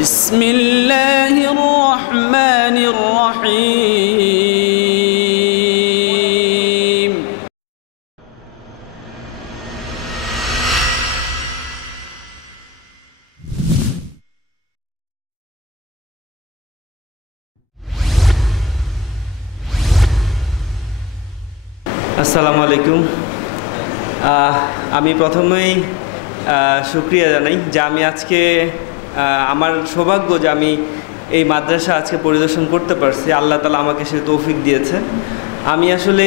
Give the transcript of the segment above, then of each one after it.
بسم الله الرحمن الرحيم আসসালামু আলাইকুম। আমি প্রথমেই শুকরিয়া জানাই যে আমি আজকে আমার সৌভাগ্য যে আমি এই মাদ্রাসা আজকে পরিদর্শন করতে পারছি। আল্লাহ তাআলা আমাকে সে তৌফিক দিয়েছে। আমি আসলে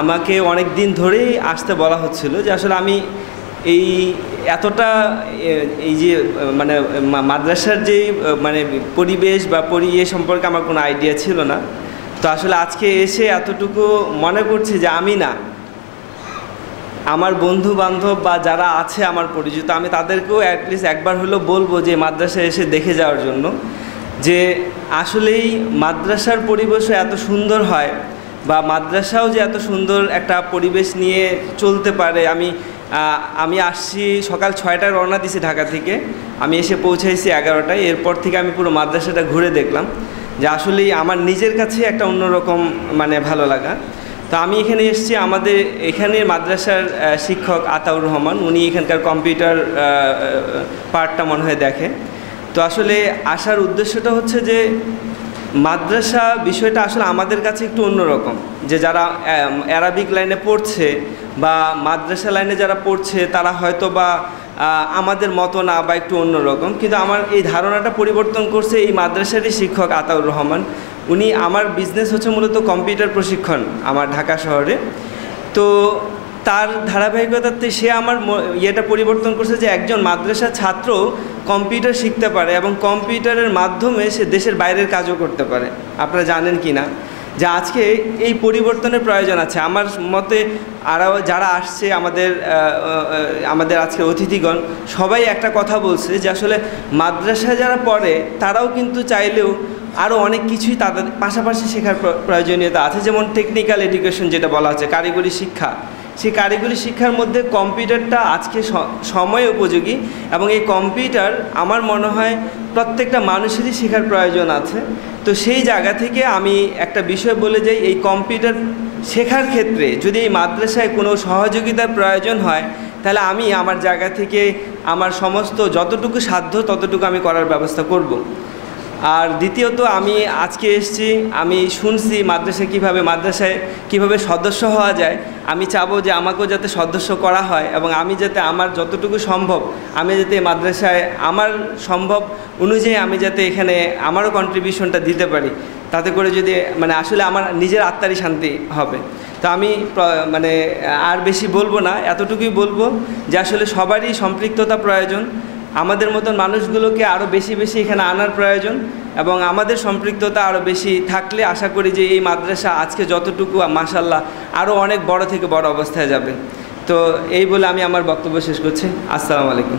আমাকে অনেক দিন ধরেই আসতে বলা হচ্ছিল যে আসলে আমি এই এতটা এই যে মানে মাদ্রাসার যে মানে পরিবেশ বা সম্পর্কে আমার কোনো আইডিয়া ছিল না। তো আসলে আজকে এসে এতটুকু মনে করছি যে আমি না, আমার বন্ধু বান্ধব বা যারা আছে আমার পরিচিত, আমি তাদেরকেও অ্যাটলিস্ট একবার হলেও বলবো যে মাদ্রাসায় এসে দেখে যাওয়ার জন্য, যে আসলেই মাদ্রাসার পরিবেশও এত সুন্দর হয় বা মাদ্রাসাও যে এত সুন্দর একটা পরিবেশ নিয়ে চলতে পারে। আমি আসছি সকাল 6টায় রওনা দিছি ঢাকা থেকে, আমি এসে পৌঁছাইছি 11টায়। এরপর থেকে আমি পুরো মাদ্রাসাটা ঘুরে দেখলাম যে আসলেই আমার নিজের কাছে একটা অন্যরকম মানে ভালো লাগা। তো আমি এখানে এসেছি, আমাদের এখানের মাদ্রাসার শিক্ষক আতাউর রহমান, উনি এখানকার কম্পিউটার পার্টটা মনে হয় দেখে। তো আসলে আসার উদ্দেশ্যটা হচ্ছে যে মাদ্রাসা বিষয়টা আসলে আমাদের কাছে একটু অন্যরকম, যে যারা অ্যারাবিক লাইনে পড়ছে বা মাদ্রাসা লাইনে যারা পড়ছে তারা হয়তো বা আমাদের মতো না বা একটু অন্যরকম, কিন্তু আমার এই ধারণাটা পরিবর্তন করছে এই মাদ্রাসারই শিক্ষক আতাউর রহমান। উনি, আমার বিজনেস হচ্ছে মূলত কম্পিউটার প্রশিক্ষণ আমার ঢাকা শহরে। তো তার ধারাবাহিকতাতে সে আমার ইয়েটা পরিবর্তন করছে যে একজন মাদ্রাসার ছাত্র কম্পিউটার শিখতে পারে এবং কম্পিউটারের মাধ্যমে সে দেশের বাইরের কাজও করতে পারে। আপনারা জানেন কি না যে আজকে এই পরিবর্তনের প্রয়োজন আছে। আমার মতে আরও যারা আসছে আমাদের আজকে অতিথিগণ সবাই একটা কথা বলছে যে আসলে মাদ্রাসায় যারা পড়ে তারাও কিন্তু চাইলেও আরও অনেক কিছুই তাদের পাশাপাশি শেখার প্রয়োজনীয়তা আছে, যেমন টেকনিক্যাল এডুকেশন যেটা বলা হচ্ছে, কারিগরি শিক্ষা। সেই কারিগরি শিক্ষার মধ্যে কম্পিউটারটা আজকে সময় উপযোগী এবং এই কম্পিউটার আমার মনে হয় প্রত্যেকটা মানুষেরই শেখার প্রয়োজন আছে। তো সেই জায়গা থেকে আমি একটা বিষয় বলে যাই, এই কম্পিউটার শেখার ক্ষেত্রে যদি এই মাদ্রাসায় কোনো সহযোগিতার প্রয়োজন হয় তাহলে আমি আমার জায়গা থেকে আমার সমস্ত যতটুকু সাধ্য ততটুকু আমি করার ব্যবস্থা করব। আর দ্বিতীয়ত, আমি আজকে এসেছি, আমি শুনছি মাদ্রাসায় কীভাবে সদস্য হওয়া যায়। আমি চাবো যে আমাকেও যাতে সদস্য করা হয় এবং আমি যাতে আমার যতটুকু সম্ভব আমি যাতে মাদ্রাসায় আমার সম্ভব অনুযায়ী আমি যাতে এখানে আমারও কন্ট্রিবিউশনটা দিতে পারি, তাতে করে যদি মানে আসলে আমার নিজের আত্মারই শান্তি হবে। তো আমি মানে আর বেশি বলবো না, এতটুকুই বলবো যে আসলে সবারই সম্পৃক্ততা প্রয়োজন। আমাদের মতন মানুষগুলোকে আরও বেশি এখানে আনার প্রয়োজন এবং আমাদের সম্পৃক্ততা আরও বেশি থাকলে আশা করি যে এই মাদ্রাসা আজকে যতটুকু মাশাআল্লাহ আরও অনেক বড় থেকে বড় অবস্থায় যাবে। তো এই বলে আমি আমার বক্তব্য শেষ করছি। আসসালামু আলাইকুম।